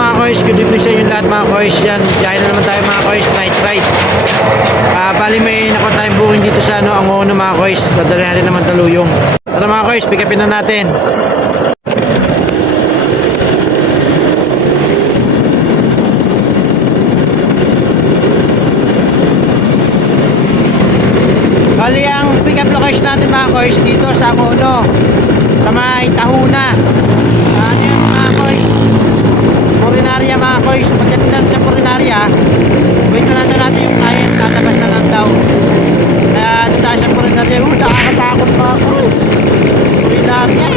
mga koys, good evening sa inyo lahat mga koys. Yan, biyahe na naman tayo mga koys, night ride. Bali may nakuha tayong booking dito sa Angono mga koys. Dadali natin naman Taluyong. Tara mga koys, pick upin na natin. Bali ang pick up location natin mga koys dito sa Angono, sa may Tahuna. Ano yan mga koys, Purinarya mga koys. Pagdating lang sa Purinarya, wait na lang natin yung client, tatabas na lang daw. Kaya doon tayo sa Purinarya. Nakakatakot mga koys, Purinarya.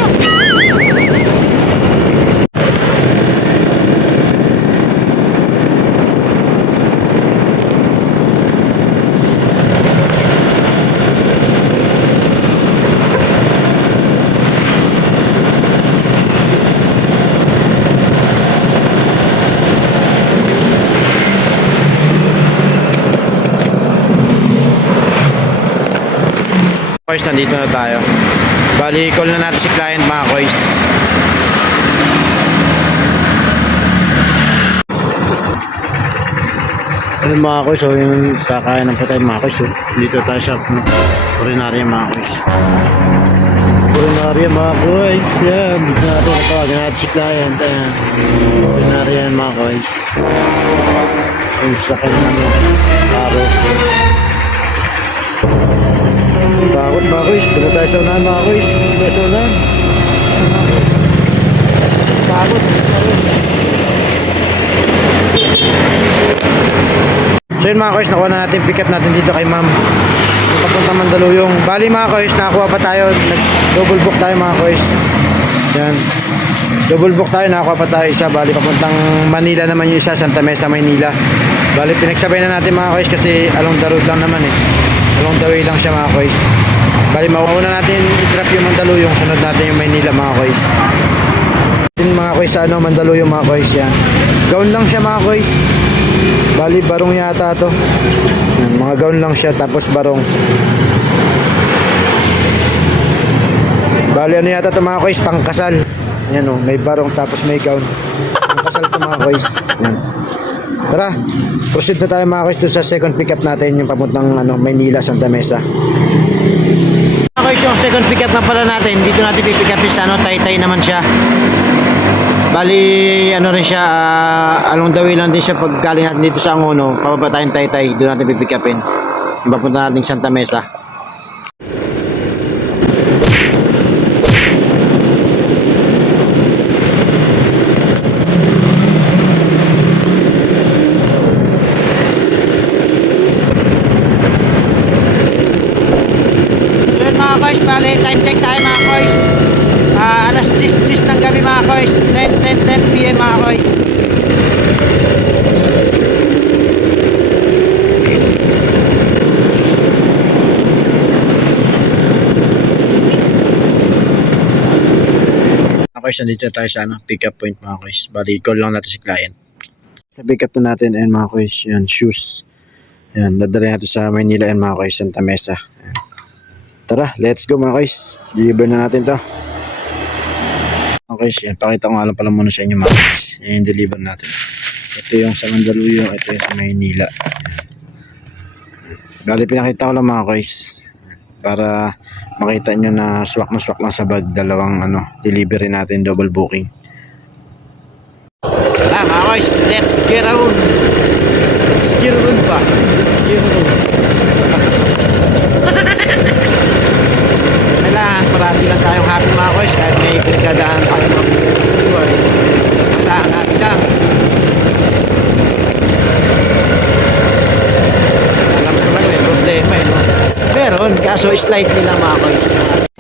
Koys, nandito na tayo. Bali, call na natin si client mga koys. Ano mga koys, so yung kakain ng patay mga koys. So, dito tayo sa Purinarya mga koys. Purinarya mga koys. Yan, dito natin natawagan natin si client. Ayan, Purinarya mga koys. Yung sa kanyang araw. Takot mga koys, doon tayo sa unahan mga koys. Doon tayo sa unahan. Takot. So yun mga koys, nakuha na natin, pick up natin dito kay ma'am. Papunta Mandaluyong. Bali mga koys, nakakuha pa tayo. Double book tayo mga koys. Yan. Double book tayo, nakakuha pa tayo isa. Bali papuntang Manila naman yung isa, Santa Mesa, Maynila. Bali pinagsabay na natin mga koys kasi along the road lang naman eh. Along the way lang siya mga koys. Bali mauuna natin i-drop yung Mandaluyong, sunod natin yung Maynila mga koys. Yung mga koys sa Mandaluyong mga koys yan. Gown lang siya mga koys. Bali barong yata to. Yan, mga gown lang siya tapos barong. Bali ano yata to mga koys, pangkasal. Yan o, may barong tapos may gown. Pangkasal to mga koys. Yan. Tara, proceed na tayo mga koys doon sa second pick up natin, yung papuntang Maynila, Santa Mesa. Mga koys, yung second pick up na pala natin, dito natin pipick up sa Taytay naman siya. Bali ano rin siya, along the way lang din siya pag galing natin dito sa Angono, pababa tayong Taytay, doon natin pipick upin. Papunta natin Santa Mesa. Bali, time check tayo mga koys. Alas 10 ng gabi mga koys. 10 PM mga koys. Mga koys, nandito tayo sa pick up point mga koys. Bali, call lang natin si client. Sa pick up na natin, and mga koys, yan, shoes. Yan, dadalhin natin sa Manila and mga koys, Santa Mesa. Yan. Tara, let's go mga guys. Deliver na natin to. Okay, yan. Pakita ko nga lang pala muna sa inyo mga guys. Yan yung deliver natin. Ito yung sa Mandaluyong, ito yung sa Maynila. Bali, pinakita ko lang mga guys. Para makita nyo na swak lang sa bag. Dalawang delivery natin, double booking. Tara mga guys, let's get on. Let's get on pa. Let's get on. Kailangan parati lang tayong happy mga koys kahit may pinagdadaan tayo mga buhay. Kailangan happy lang. Alam ko lang may problema eh, no? Meron, kaso slightly lang mga koys.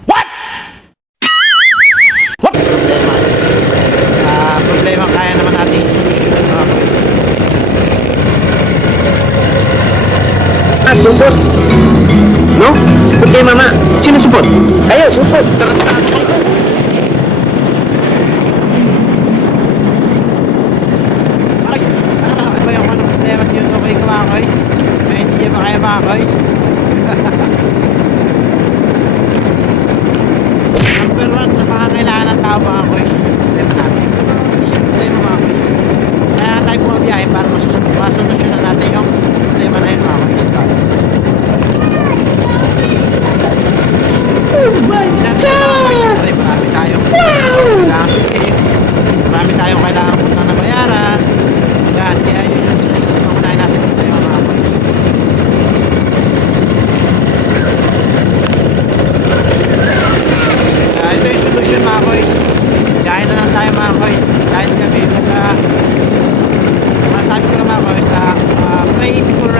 What? What? Problema. Problema kaya naman natin solusyonan mga koys. Support. No? Support kay mama. Sino support? Ayo, support. Guys, ano ba yung problema dito kay mga guys? May hindi ba kaya mga guys? Number 1 sa pangangailangan ng tao mga guys. Problema natin. Hindi siya problema mga guys.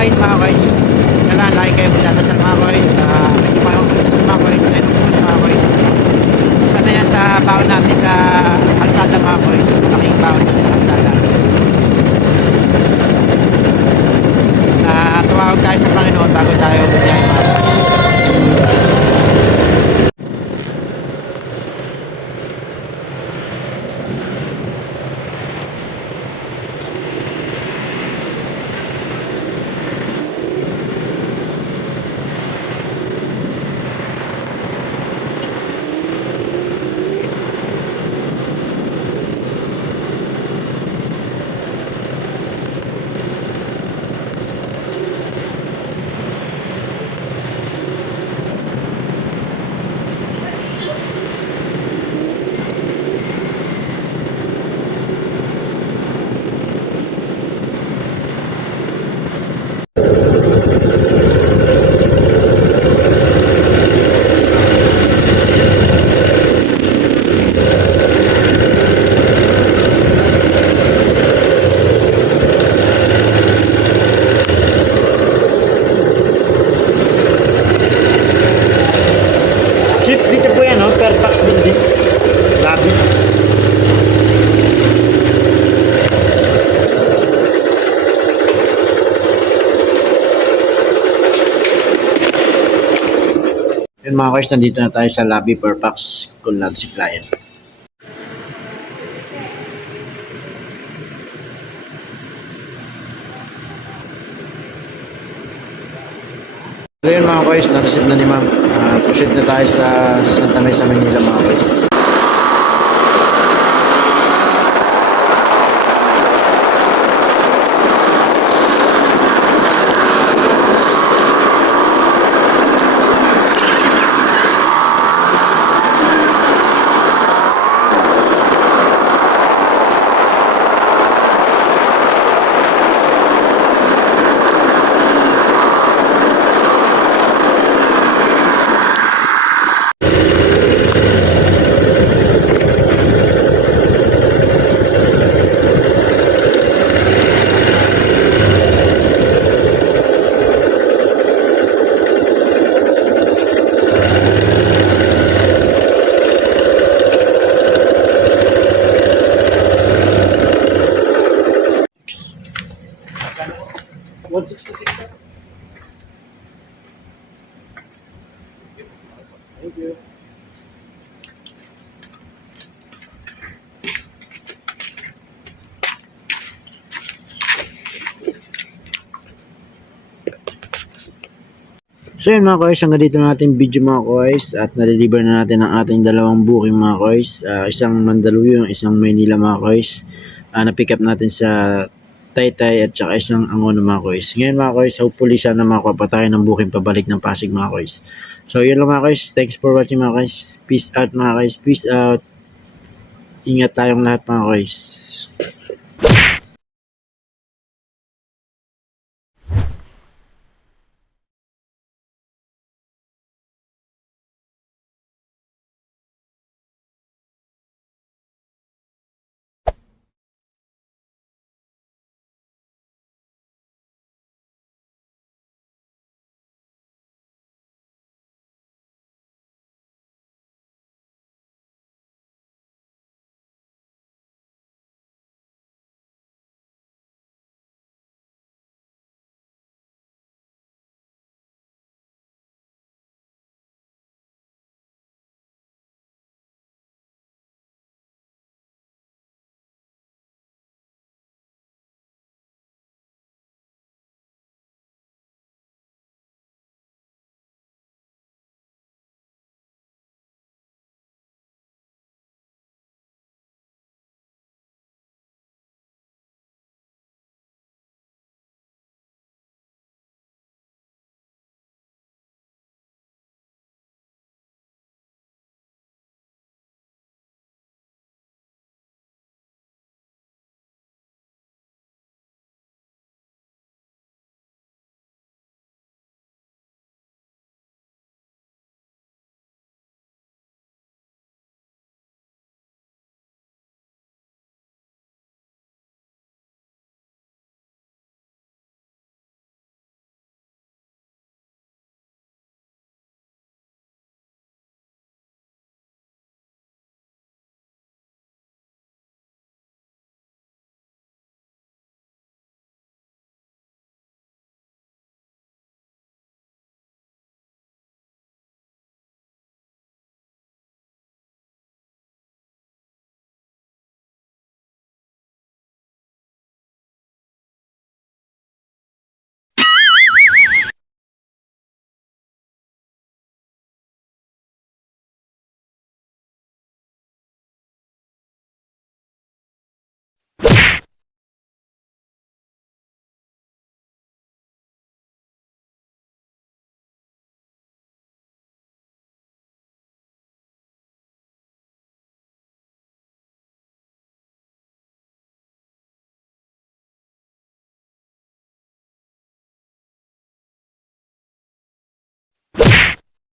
ride mga koys. Kailangan lagi kayo magdadasal mga koys. Hindi pa ako magdadasal mga koys. Ayun po mga koys. Sana yan sa baon natin sa kalsada mga koys. Malaking baon yun sa kalsada. Tumawag tayo sa Panginoon bago tayo bumiyahe mga koys. Jeep, dito po yan, no? Fairfax building. Lobby. Yun mga guys, nandito na tayo sa lobby Fairfax kung lang si client. So yun mga guys, nakasit na ni ma'am. Proceed na tayo sa Santa Mesa, Manila mga guys. Thank you. So yun mga guys, hanggang dito na natin video mga guys at na-deliver na natin ang ating dalawang booking mga guys. Isang Mandaluyong, isang Maynila mga guys. Na-pick up natin sa Taytay at saka isang Angono mga guys. Ngayon mga guys, hopefully sana makakuha pa tayo ng booking pabalik ng Pasig mga guys. So yun lang mga guys, thanks for watching mga guys. Peace out mga guys, peace out. Ingat tayong lahat mga guys.